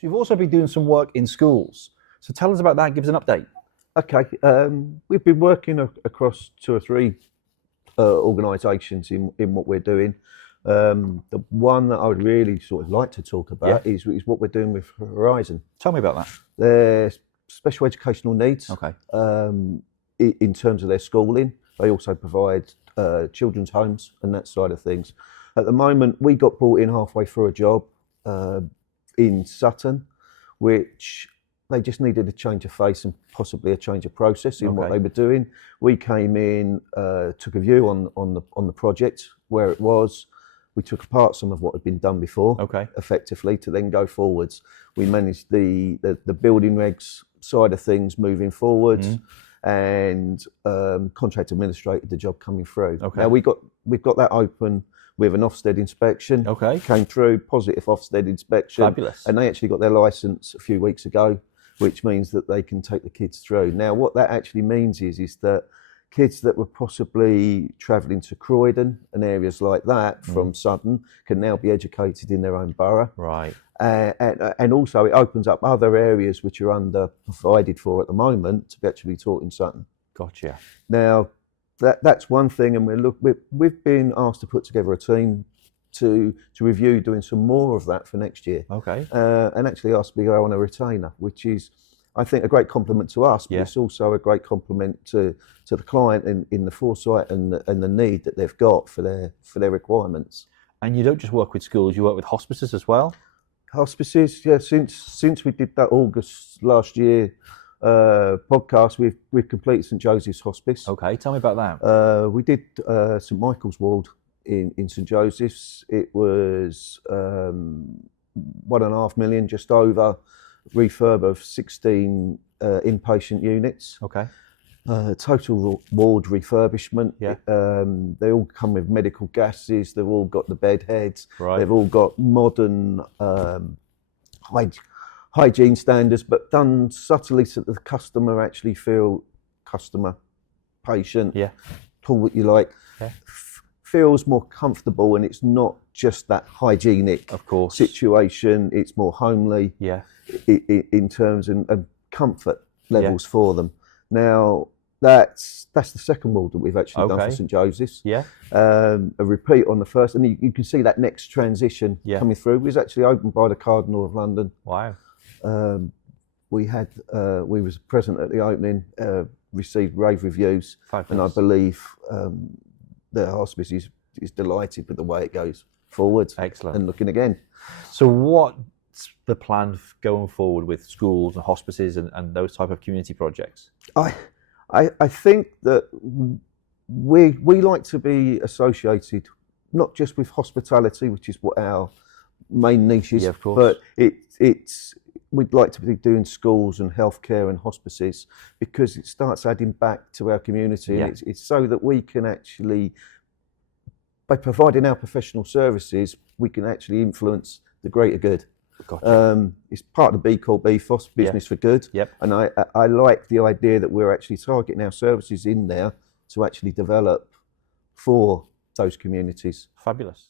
you've also been doing some work in schools. So tell us about that. Give us an update. Okay, we've been working across 2 or 3 organisations in what we're doing. The one that I would really sort of like to talk about is what we're doing with Horizon. Tell me about that. Their special educational needs. Okay. In terms of their schooling, they also provide children's homes and that side of things. At the moment, we got brought in halfway through a job in Sutton, which they just needed a change of face and possibly a change of process in what they were doing. We came in, took a view on the project, where it was. We took apart some of what had been done before, effectively, to then go forwards. We managed the building regs side of things moving forwards, and contract administrated the job coming through. Now we've got that open with an Ofsted inspection. Came through, positive Ofsted inspection. Fabulous. And they actually got their licence a few weeks ago, which means that they can take the kids through. Now, what that actually means is that kids that were possibly travelling to Croydon and areas like that from Sutton can now be educated in their own borough. Right. And also it opens up other areas which are under provided for at the moment to be actually taught in Sutton. Gotcha. Now, that's one thing, and we've been asked to put together a team to review doing some more of that for next year. Okay. And actually asked to go on a retainer, which is, I think, a great compliment to us, but it's also a great compliment to the client in the foresight and the need that they've got for their requirements. And you don't just work with schools; you work with hospices as well. Hospices, yeah. Since we did that August last year podcast, we've completed St Joseph's Hospice. Okay, tell me about that. We did St Michael's Ward in St Joseph's. It was 1.5 million, just over. Refurb of 16 inpatient units. Okay. Total ward refurbishment. Yeah. They all come with medical gases. They've all got the bed heads. Right. They've all got modern hygiene standards, but done subtly so that the customer actually patient, call what you like, feels more comfortable, and it's not just that hygienic situation. It's more homely. Yeah. In terms of comfort levels for them. Now, that's the second ward that we've actually done for St Joseph's. Yeah. A repeat on the first, and you can see that next transition coming through. It was actually opened by the Cardinal of London. Wow. We was present at the opening, received rave reviews. Fabulous. And I believe the hospice is delighted with the way it goes forward. Excellent. And looking again. So what's the plan going forward with schools and hospices and those type of community projects? I think that we like to be associated not just with hospitality, which is what our main niche is, but we'd like to be doing schools and healthcare and hospices, because it starts adding back to our community. And it's so that we can actually, by providing our professional services, we can actually influence the greater good. Gotcha. It's part of the bcorp ethos, business for good. Yep. And I like the idea that we're actually targeting our services in there to actually develop for those communities. Fabulous.